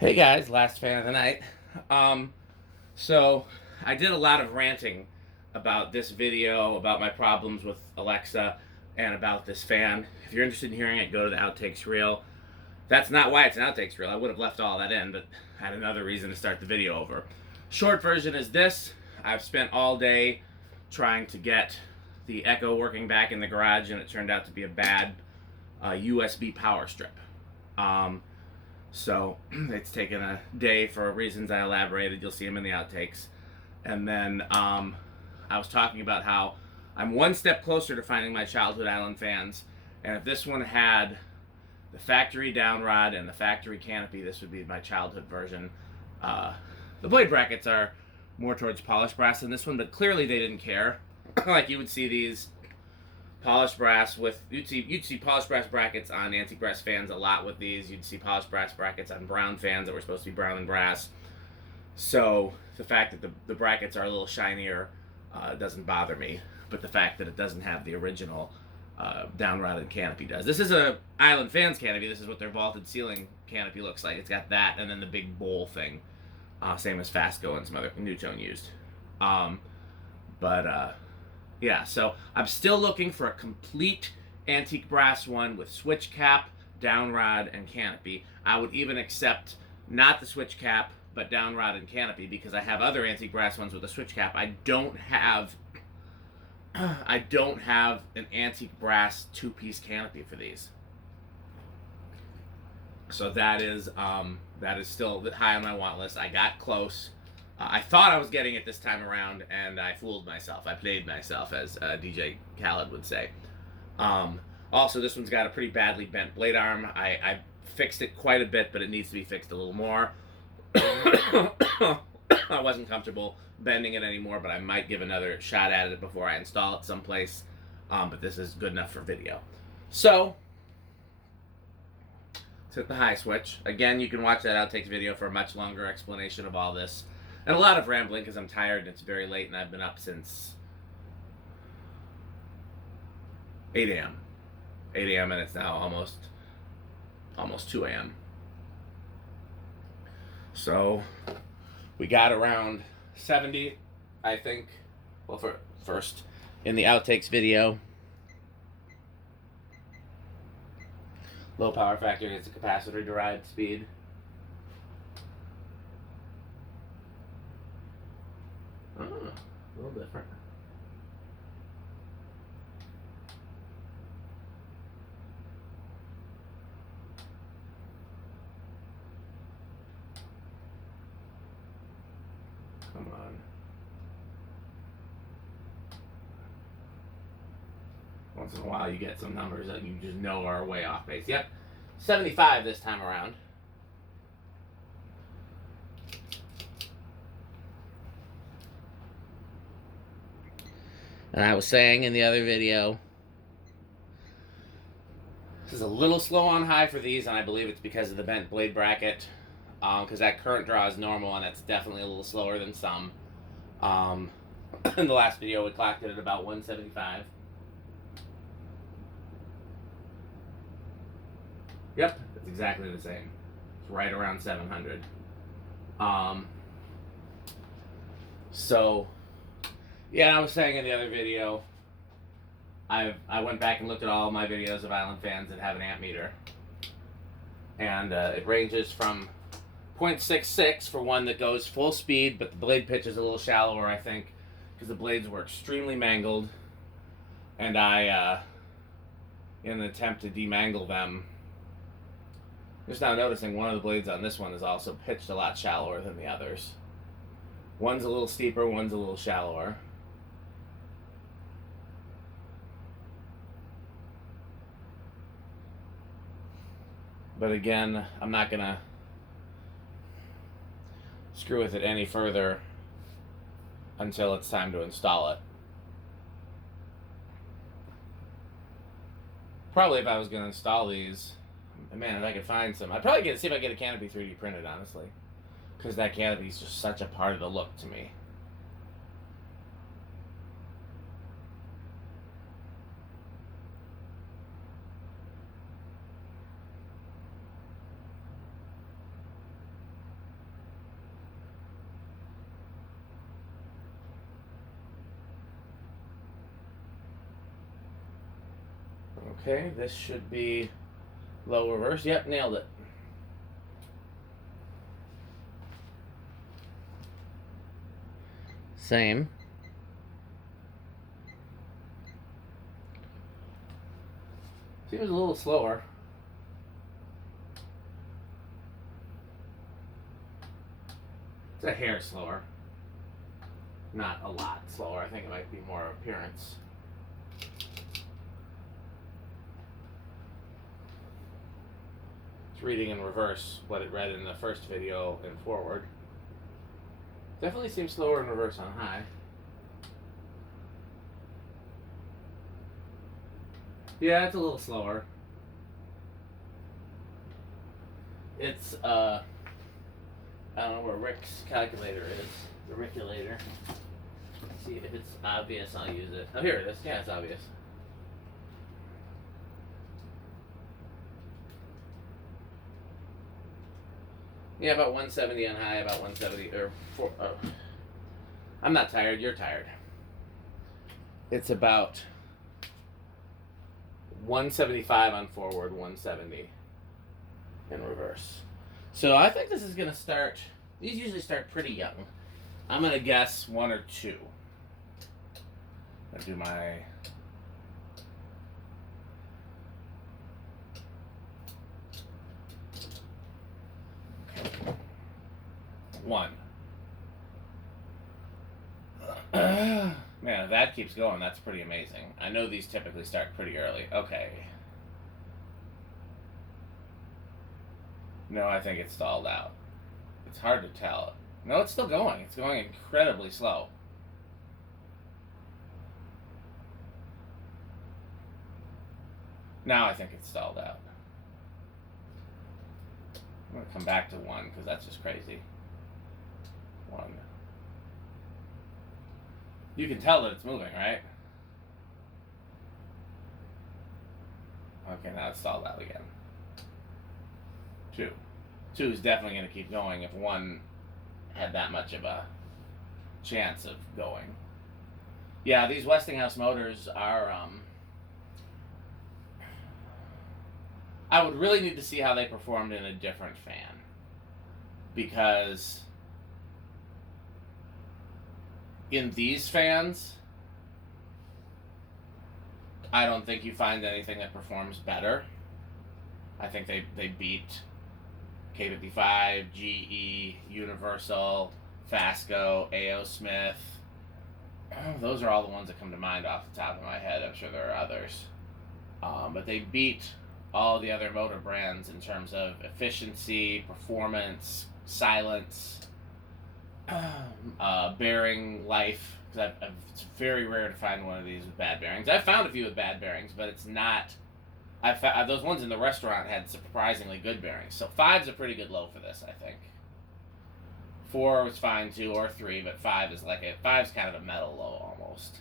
Hey guys, last fan of the night. Um, so I did a lot of ranting about this video, about my problems with Alexa, and about this fan. If you're interested in hearing it, go to the outtakes reel. That's not why it's an outtakes reel. I would have left all that in, but I had another reason to start the video over. Short version is this. I've spent all day trying to get the Echo working back in the garage, and it turned out to be a bad USB power strip. Um, so it's taken a day for reasons I elaborated. You'll see them in the outtakes. And then I was talking about how I'm one step closer to finding my childhood Island fans. And if this one had the factory down rod and the factory canopy, this would be my childhood version. The blade brackets are more towards polished brass than this one, but clearly they didn't care. Like you would see these polished brass with you'd see polished brass brackets on antique brass fans a lot with these. You'd see polished brass brackets on brown fans that were supposed to be brown and brass. So the fact that the brackets are a little shinier doesn't bother me, but the fact that it doesn't have the original downrouted canopy does. This is a Island Fans canopy. This is what their vaulted ceiling canopy looks like. It's got that and then the big bowl thing, same as Fasco and some other Newtone used. But yeah, so I'm still looking for a complete antique brass one with switch cap, downrod, and canopy. I would even accept not the switch cap, but downrod and canopy because I have other antique brass ones with a switch cap. I don't have an antique brass two-piece canopy for these. So that is still high on my want list. I got close. I thought I was getting it this time around, and I fooled myself. I played myself, as DJ Khaled would say. Also, this one's got a pretty badly bent blade arm. I fixed it quite a bit, but it needs to be fixed a little more. I wasn't comfortable bending it anymore, but I might give another shot at it before I install it someplace. But this is good enough for video. So, let's hit the high switch. Again, you can watch that outtakes video for a much longer explanation of all this. And a lot of rambling because I'm tired and it's very late and I've been up since 8 a.m. 8 a.m. and it's now almost 2 a.m. So we got around 70, I think. Well, for first in the outtakes video. Low power factor gets a capacitor derived speed. Oh, a little different. Come on. Once in a while you get some numbers that you just know are way off base. Yep, 75 this time around. And I was saying in the other video, this is a little slow on high for these, and I believe it's because of the bent blade bracket, because that current draw is normal, and that's definitely a little slower than some. In the last video, we clocked it at about 175. Yep, it's exactly the same. It's right around 700. So, yeah, I was saying in the other video, I went back and looked at all my videos of Island Fans that have an amp meter. And it ranges from 0.66 for one that goes full speed, but the blade pitch is a little shallower, I think, because the blades were extremely mangled. And I, in an attempt to demangle them, just now noticing one of the blades on this one is also pitched a lot shallower than the others. One's a little steeper, one's a little shallower. But again, I'm not going to screw with it any further until it's time to install it. Probably if I was going to install these, man, if I could find some, I'd probably see if I get a canopy 3D printed, honestly. Because that canopy is just such a part of the look to me. Okay, this should be low reverse. Yep, nailed it. Same. Seems a little slower. It's a hair slower. Not a lot slower. I think it might be more appearance. It's reading in reverse what it read in the first video and forward. Definitely seems slower in reverse on high. Yeah, it's a little slower. It's I don't know where Rick's calculator is. The Rickulator. See if it's obvious, I'll use it. Oh, here it is. Yeah, it's obvious. Yeah, about 170 on high, about 170 or four. Oh. I'm not tired. You're tired. It's about 175 on forward, 170 in reverse. So I think this is gonna start. These usually start pretty young. I'm gonna guess 1 or 2. I'll do my. One. Man, if that keeps going, that's pretty amazing. I know these typically start pretty early. Okay. No, I think it's stalled out. It's hard to tell. No, it's still going. It's going incredibly slow. Now I think it's stalled out. I'm going to come back to 1 because that's just crazy. 1. You can tell that it's moving, right? Okay, now it's stalled out again. 2. 2 is definitely going to keep going if 1 had that much of a chance of going. Yeah, these Westinghouse motors are, I would really need to see how they performed in a different fan. Because in these fans, I don't think you find anything that performs better. I think they beat K55, GE, Universal, Fasco, A.O. Smith. Those are all the ones that come to mind off the top of my head. I'm sure there are others. But they beat all the other motor brands in terms of efficiency, performance, silence, bearing life. Because it's very rare to find one of these with bad bearings. I've found a few with bad bearings, but it's not. Those ones in the restaurant had surprisingly good bearings. So 5's a pretty good low for this, I think. 4 was fine too, or 3, but 5 is like 5's kind of a metal low almost.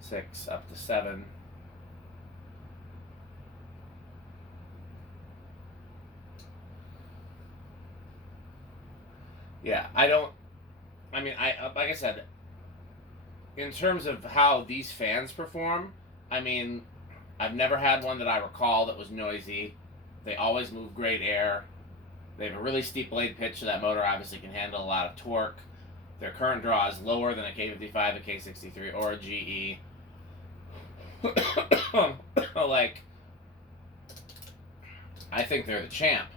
6 up to 7. Yeah, like I said, in terms of how these fans perform, I've never had one that I recall that was noisy. They always move great air. They have a really steep blade pitch, so that motor obviously can handle a lot of torque. Their current draw is lower than a K55, a K63, or a GE. I think they're the champ.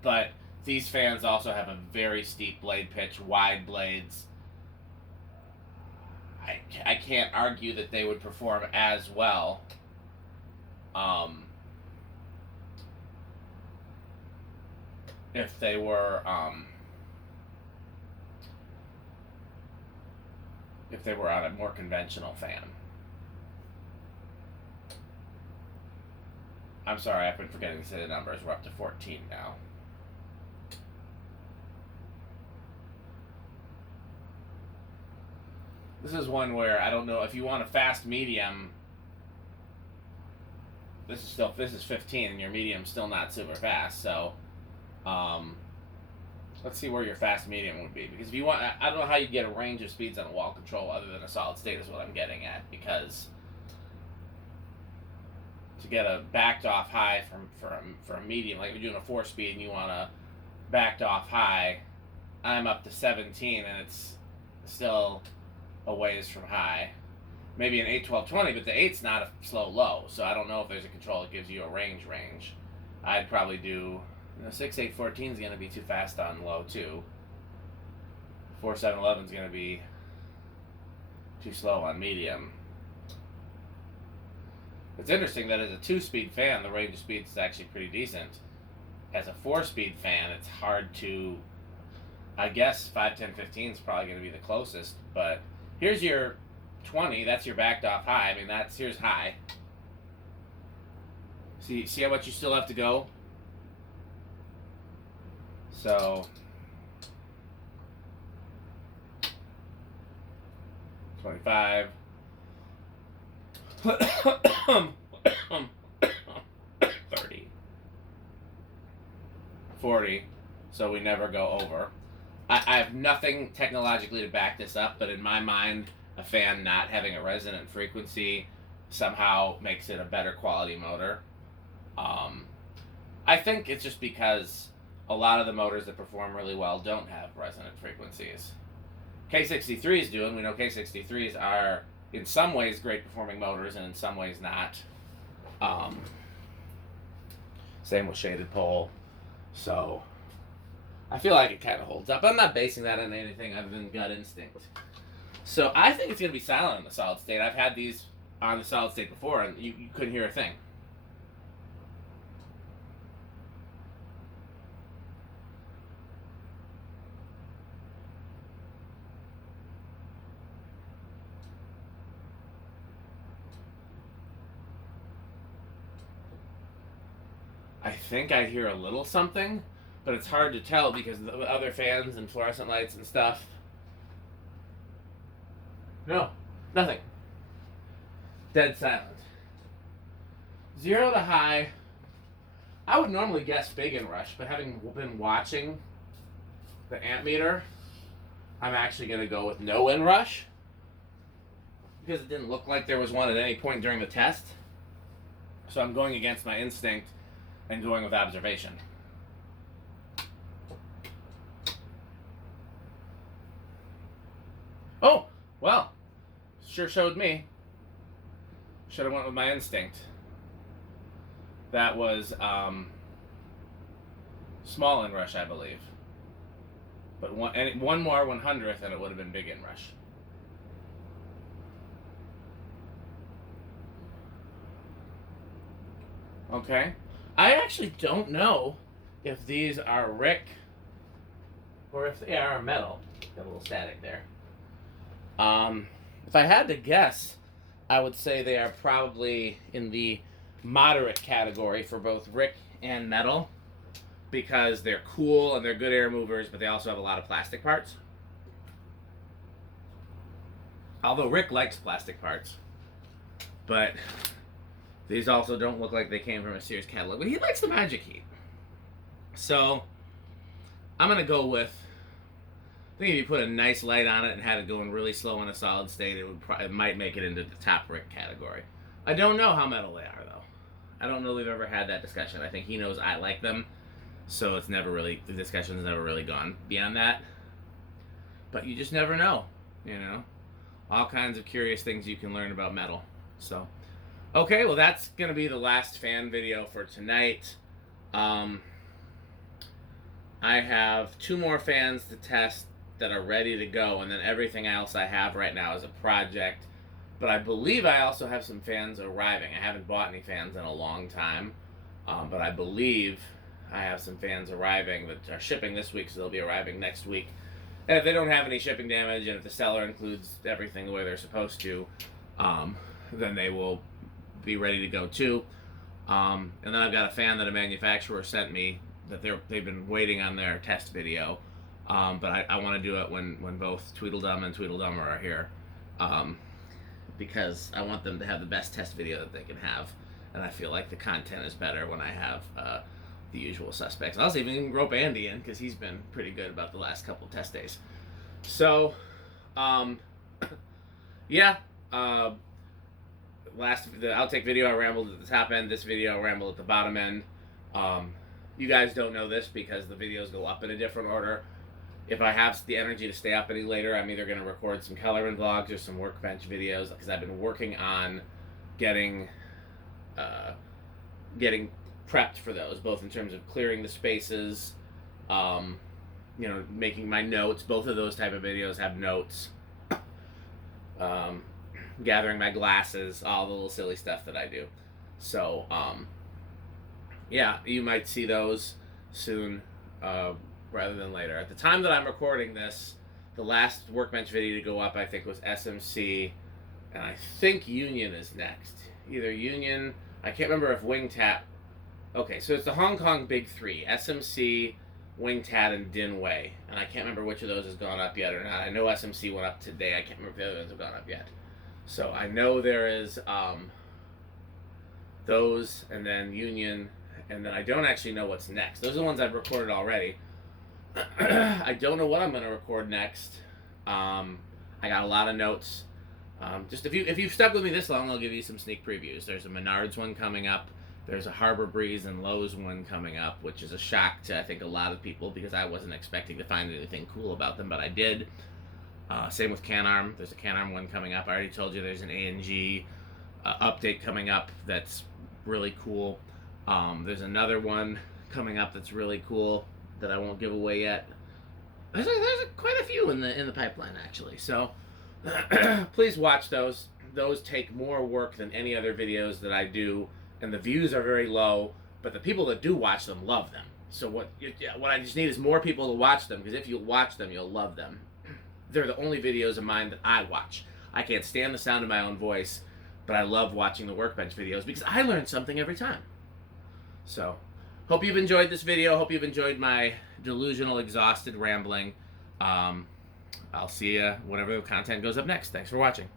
But these fans also have a very steep blade pitch, wide blades. I can't argue that they would perform as well. If they were on a more conventional fan. I'm sorry, I've been forgetting to say the numbers. We're up to 14 now. This is one where I don't know if you want a fast medium. This is 15, and your medium's still not super fast. So, let's see where your fast medium would be. Because if you want, I don't know how you get a range of speeds on a wall control other than a solid state is what I'm getting at. Because to get a backed off high for a medium. Like if you're doing a 4-speed and you want a backed off high, I'm up to 17 and it's still a ways from high. Maybe an 8-12-20, but the 8's not a slow low, so I don't know if there's a control that gives you a range. I'd probably do 6-8-14 is going to be too fast on low too. 4-7-11 is going to be too slow on medium. It's interesting that as a 2-speed fan, the range of speeds is actually pretty decent. As a 4-speed fan, it's hard to, I guess 5, 10, 15 is probably going to be the closest, but here's your 20, that's your backed off high. I mean, here's high. See how much you still have to go? So 25 30 40, so we never go over. I have nothing technologically to back this up, but in my mind, a fan not having a resonant frequency somehow makes it a better quality motor. I think it's just because a lot of the motors that perform really well don't have resonant frequencies. K63s do, and we know K63s are in some ways great performing motors and in some ways not. Same with shaded pole. So I feel like it kind of holds up. I'm not basing that on anything other than gut instinct. So I think it's going to be silent in the solid state. I've had these on the solid state before, and you couldn't hear a thing. I think I hear a little something, but it's hard to tell because of the other fans and fluorescent lights and stuff. No, nothing. Dead silent. 0 to high, I would normally guess big Inrush, but having been watching the amp meter, I'm actually going to go with no Inrush because it didn't look like there was one at any point during the test. So I'm going against my instinct and going with observation. Oh, well, sure showed me. Should have went with my instinct. That was small Inrush, I believe. But one more 100th and it would have been big Inrush. Okay. I actually don't know if these are Rick or if they are metal. Got a little static there. If I had to guess, I would say they are probably in the moderate category for both Rick and metal because they're cool and they're good air movers, but they also have a lot of plastic parts. Although Rick likes plastic parts, but these also don't look like they came from a Sears catalog, but he likes the Magic Heat. So I'm going to go with, I think if you put a nice light on it and had it going really slow in a solid state, it might make it into the top Rick category. I don't know how metal they are, though. I don't know we've ever had that discussion. I think he knows I like them, so it's never really, the discussion's never really gone beyond that. But you just never know, you know? All kinds of curious things you can learn about metal. So, okay, well that's going to be the last fan video for tonight. I have 2 more fans to test that are ready to go, and then everything else I have right now is a project. But I believe I also have some fans arriving. I haven't bought any fans in a long time, but I believe I have some fans arriving that are shipping this week, so they'll be arriving next week. And if they don't have any shipping damage, and if the seller includes everything the way they're supposed to, then they will be ready to go too. And then I've got a fan that a manufacturer sent me that they've been waiting on their test video. But I want to do it when both Tweedledum and Tweedledummer are here. Because I want them to have the best test video that they can have. And I feel like the content is better when I have the usual suspects. I'll even rope Andy in because he's been pretty good about the last couple of test days. So, yeah. the outtake video I rambled at the top end. This video I rambled at the bottom end. You guys don't know this because the videos go up in a different order. If I have the energy to stay up any later, I'm either going to record some Kellerman vlogs or some workbench videos, because I've been working on getting prepped for those, both in terms of clearing the spaces, making my notes. Both of those type of videos have notes. Gathering my glasses, all the little silly stuff that I do. So, yeah, you might see those soon, rather than later. At the time that I'm recording this, the last workbench video to go up, I think, was SMC, and I think Union is next. Either Union, I can't remember if Wingtat. Okay, so it's the Hong Kong Big Three: SMC, Wingtat, and Dinway. And I can't remember which of those has gone up yet or not. I know SMC went up today. I can't remember if the other ones have gone up yet. So I know there is those, and then Union, and then I don't actually know what's next. Those are the ones I've recorded already. I don't know what I'm going to record next. I got a lot of notes. Just if you've stuck with me this long, I'll give you some sneak previews. There's a Menards one coming up. There's a Harbor Breeze and Lowe's one coming up, which is a shock to, I think, a lot of people, because I wasn't expecting to find anything cool about them, but I did. Same with Canarm. There's a Canarm one coming up. I already told you there's an A&G update coming up that's really cool. There's another one coming up that's really cool that I won't give away yet. There's quite a few in the pipeline, actually. So please watch those. Those take more work than any other videos that I do, and the views are very low, but the people that do watch them love them. So what I just need is more people to watch them, because if you watch them, you'll love them. They're the only videos of mine that I watch. I can't stand the sound of my own voice, but I love watching the workbench videos because I learn something every time. So, hope you've enjoyed this video. Hope you've enjoyed my delusional, exhausted rambling. I'll see you whenever the content goes up next. Thanks for watching.